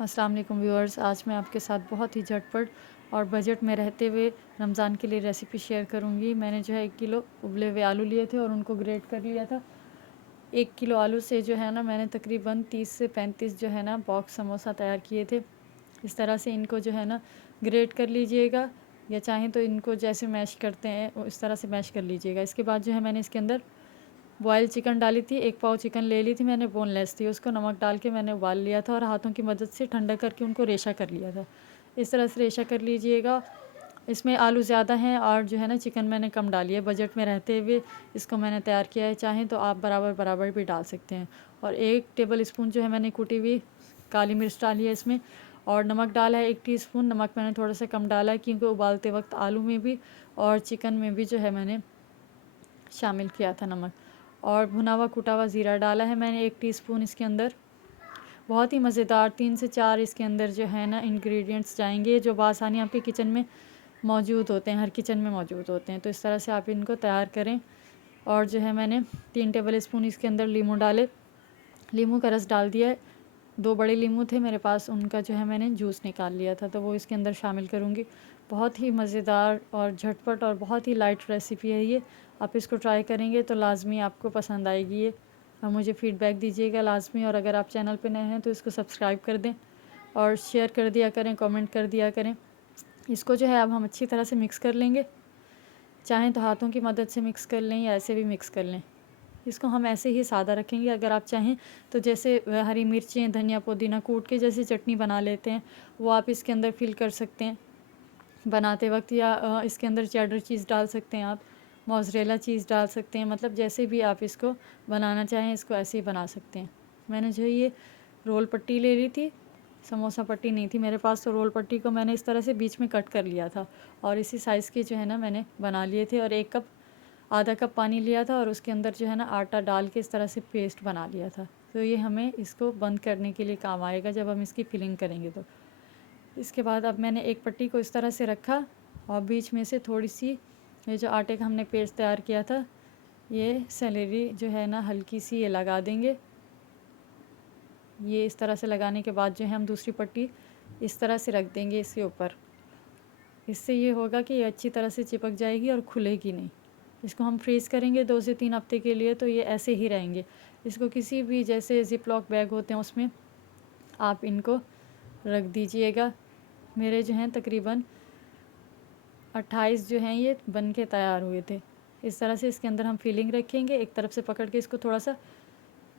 अस्सलाम वालेकुम व्यूअर्स, आज मैं आपके साथ बहुत ही झटपट और बजट में रहते हुए रमज़ान के लिए रेसिपी शेयर करूंगी। मैंने जो है 1 किलो उबले हुए आलू लिए थे और उनको ग्रेट कर लिया था। 1 किलो आलू से जो है ना मैंने तकरीबन 30 से 35 जो है ना बॉक्स समोसा तैयार किए थे। इस तरह से इनको जो है ना ग्रेट कर लीजिएगा, या चाहें तो इनको जैसे मैश करते हैं इस तरह से मैश कर लीजिएगा। इसके बाद जो है मैंने इसके अंदर बॉयल चिकन डाली थी, 1 पाव चिकन ले ली थी मैंने, बोनलेस थी। उसको नमक डाल के मैंने उबाल लिया था और हाथों की मदद से ठंडा करके उनको रेशा कर लिया था। इस तरह से रेशा कर लीजिएगा। इसमें आलू ज़्यादा हैं और जो है ना चिकन मैंने कम डाली है। बजट में रहते हुए इसको मैंने तैयार किया है, चाहें तो आप बराबर बराबर भी डाल सकते हैं। और 1 टेबल स्पून जो है मैंने कुटी हुई काली मिर्च डाली है इसमें, और नमक डाला है 1 टीस्पून। नमक मैंने थोड़ा सा कम डाला है क्योंकि उबालते वक्त आलू में भी और चिकन में भी जो है मैंने शामिल किया था नमक। और भुना हुआ कुटा हुआ ज़ीरा डाला है मैंने 1 टीस्पून इसके अंदर। बहुत ही मज़ेदार 3 से 4 इसके अंदर जो है ना इंग्रेडिएंट्स जाएंगे, जो बआसानी आपके किचन में मौजूद होते हैं, हर किचन में मौजूद होते हैं। तो इस तरह से आप इनको तैयार करें। और जो है मैंने 3 टेबल स्पून इसके अंदर लीमू डाले, लीमू का रस डाल दिया है। 2 बड़े लीमू थे मेरे पास, उनका जो है मैंने जूस निकाल लिया था, तो वो इसके अंदर शामिल करूँगी। बहुत ही मज़ेदार और झटपट और बहुत ही लाइट रेसिपी है ये। आप इसको ट्राई करेंगे तो लाजमी आपको पसंद आएगी ये, और मुझे फ़ीडबैक दीजिएगा लाजमी। और अगर आप चैनल पे नए हैं तो इसको सब्सक्राइब कर दें और शेयर कर दिया करें, कमेंट कर दिया करें। इसको जो है अब हम अच्छी तरह से मिक्स कर लेंगे। चाहें तो हाथों की मदद से मिक्स कर लें या ऐसे भी मिक्स कर लें। इसको हम ऐसे ही सादा रखेंगे। अगर आप चाहें तो जैसे हरी मिर्चें, धनिया, पुदीना कूट के जैसे चटनी बना लेते हैं, वो आप इसके अंदर फिल कर सकते हैं बनाते वक्त। या इसके अंदर चेडर चीज़ डाल सकते हैं आप, मोज़रेला चीज़ डाल सकते हैं। मतलब जैसे भी आप इसको बनाना चाहें, इसको ऐसे ही बना सकते हैं। मैंने जो ये रोल पट्टी ले ली थी, समोसा पट्टी नहीं थी मेरे पास, तो रोल पट्टी को मैंने इस तरह से बीच में कट कर लिया था और इसी साइज़ के जो है ना मैंने बना लिए थे। और 1 कप, आधा कप पानी लिया था और उसके अंदर जो है ना आटा डाल के इस तरह से पेस्ट बना लिया था। तो ये हमें इसको बंद करने के लिए काम आएगा जब हम इसकी फिलिंग करेंगे। तो इसके बाद अब मैंने एक पट्टी को इस तरह से रखा और बीच में से थोड़ी सी ये जो आटे का हमने पेस्ट तैयार किया था, ये सेलेरी जो है ना हल्की सी ये लगा देंगे। ये इस तरह से लगाने के बाद जो है हम दूसरी पट्टी इस तरह से रख देंगे इसके ऊपर। इससे ये होगा कि ये अच्छी तरह से चिपक जाएगी और खुलेगी नहीं। इसको हम फ्रीज़ करेंगे 2 से 3 हफ्ते के लिए, तो ये ऐसे ही रहेंगे। इसको किसी भी जैसे ज़िप लॉक बैग होते हैं उसमें आप इनको रख दीजिएगा। मेरे जो हैं तकरीबन 28 जो हैं ये बन के तैयार हुए थे। इस तरह से इसके अंदर हम फिलिंग रखेंगे। एक तरफ से पकड़ के इसको थोड़ा सा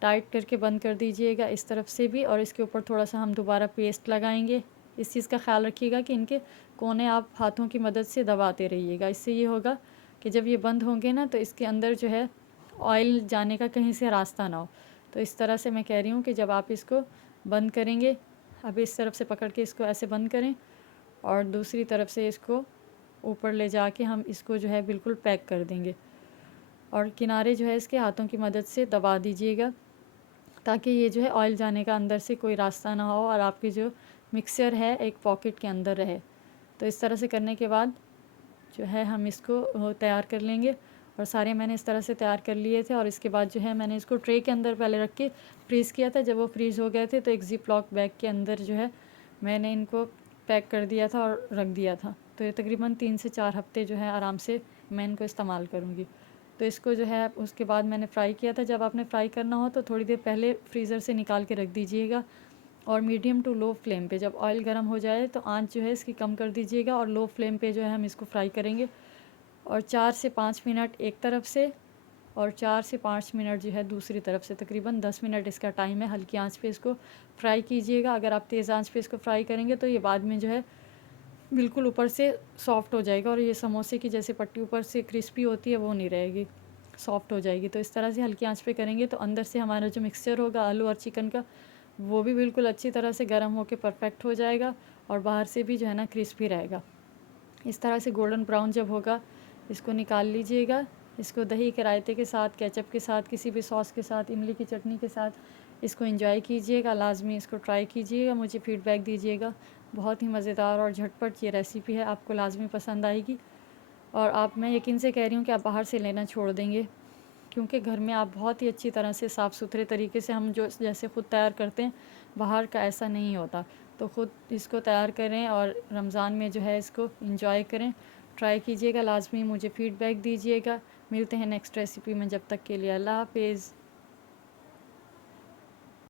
टाइट करके बंद कर दीजिएगा इस तरफ से भी, और इसके ऊपर थोड़ा सा हम दोबारा पेस्ट लगाएंगे। इस चीज़ का ख्याल रखिएगा कि इनके कोने आप हाथों की मदद से दबाते रहिएगा। इससे ये होगा कि जब ये बंद होंगे ना तो इसके अंदर जो है ऑयल जाने का कहीं से रास्ता ना हो। तो इस तरह से मैं कह रही हूँ कि जब आप इसको बंद करेंगे, अब इस तरफ से पकड़ के इसको ऐसे बंद करें और दूसरी तरफ से इसको ऊपर ले जाके हम इसको जो है बिल्कुल पैक कर देंगे। और किनारे जो है इसके हाथों की मदद से दबा दीजिएगा ताकि ये जो है ऑयल जाने का अंदर से कोई रास्ता ना हो और आपकी जो मिक्सचर है एक पॉकेट के अंदर रहे। तो इस तरह से करने के बाद जो है हम इसको तैयार कर लेंगे। और सारे मैंने इस तरह से तैयार कर लिए थे। और इसके बाद जो है मैंने इसको ट्रे के अंदर पहले रख के फ्रीज़ किया था। जब वो फ्रीज़ हो गए थे तो एक ज़िप लॉक बैग के अंदर जो है मैंने इनको पैक कर दिया था और रख दिया था। तो ये तकरीबन 3 से 4 हफ़्ते जो है आराम से मैं इनको इस्तेमाल करूँगी। तो इसको जो है उसके बाद मैंने फ्राई किया था। जब आपने फ्राई करना हो तो थोड़ी देर पहले फ्रीज़र से निकाल के रख दीजिएगा, और मीडियम टू लो फ्लेम पे जब ऑयल गर्म हो जाए तो आंच जो है इसकी कम कर दीजिएगा और लो फ्लेम पे जो है हम इसको फ्राई करेंगे। और 4 से 5 मिनट एक तरफ से और 4 से 5 मिनट जो है दूसरी तरफ से, तकरीबन 10 मिनट इसका टाइम है। हल्की आंच पे इसको फ्राई कीजिएगा। अगर आप तेज़ आंच पे इसको फ्राई करेंगे तो ये बाद में जो है बिल्कुल ऊपर से सॉफ़्ट हो जाएगा और ये समोसे की जैसे पट्टी ऊपर से क्रिस्पी होती है वो नहीं रहेगी, सॉफ़्ट हो जाएगी। तो इस तरह से हल्की आंच पे करेंगे तो अंदर से हमारा जो मिक्सचर होगा आलू और चिकन का, वो भी बिल्कुल अच्छी तरह से गर्म होकर परफेक्ट हो जाएगा और बाहर से भी जो है ना क्रिस्पी रहेगा। इस तरह से गोल्डन ब्राउन जब होगा इसको निकाल लीजिएगा। इसको दही के रायते के साथ, केचप के साथ, किसी भी सॉस के साथ, इमली की चटनी के साथ इसको एंजॉय कीजिएगा। लाजमी इसको ट्राई कीजिएगा, मुझे फ़ीडबैक दीजिएगा। बहुत ही मज़ेदार और झटपट ये रेसिपी है, आपको लाजमी पसंद आएगी। और आप, मैं यकीन से कह रही हूँ कि आप बाहर से लेना छोड़ देंगे, क्योंकि घर में आप बहुत ही अच्छी तरह से साफ़ सुथरे तरीके से हम जो जैसे ख़ुद तैयार करते हैं बाहर का ऐसा नहीं होता। तो ख़ुद इसको तैयार करें और रमज़ान में जो है इसको एंजॉय करें, ट्राई कीजिएगा, लाजमी मुझे फ़ीडबैक दीजिएगा। मिलते हैं नेक्स्ट रेसिपी में, जब तक के लिए अल्लाह हाफ़िज़।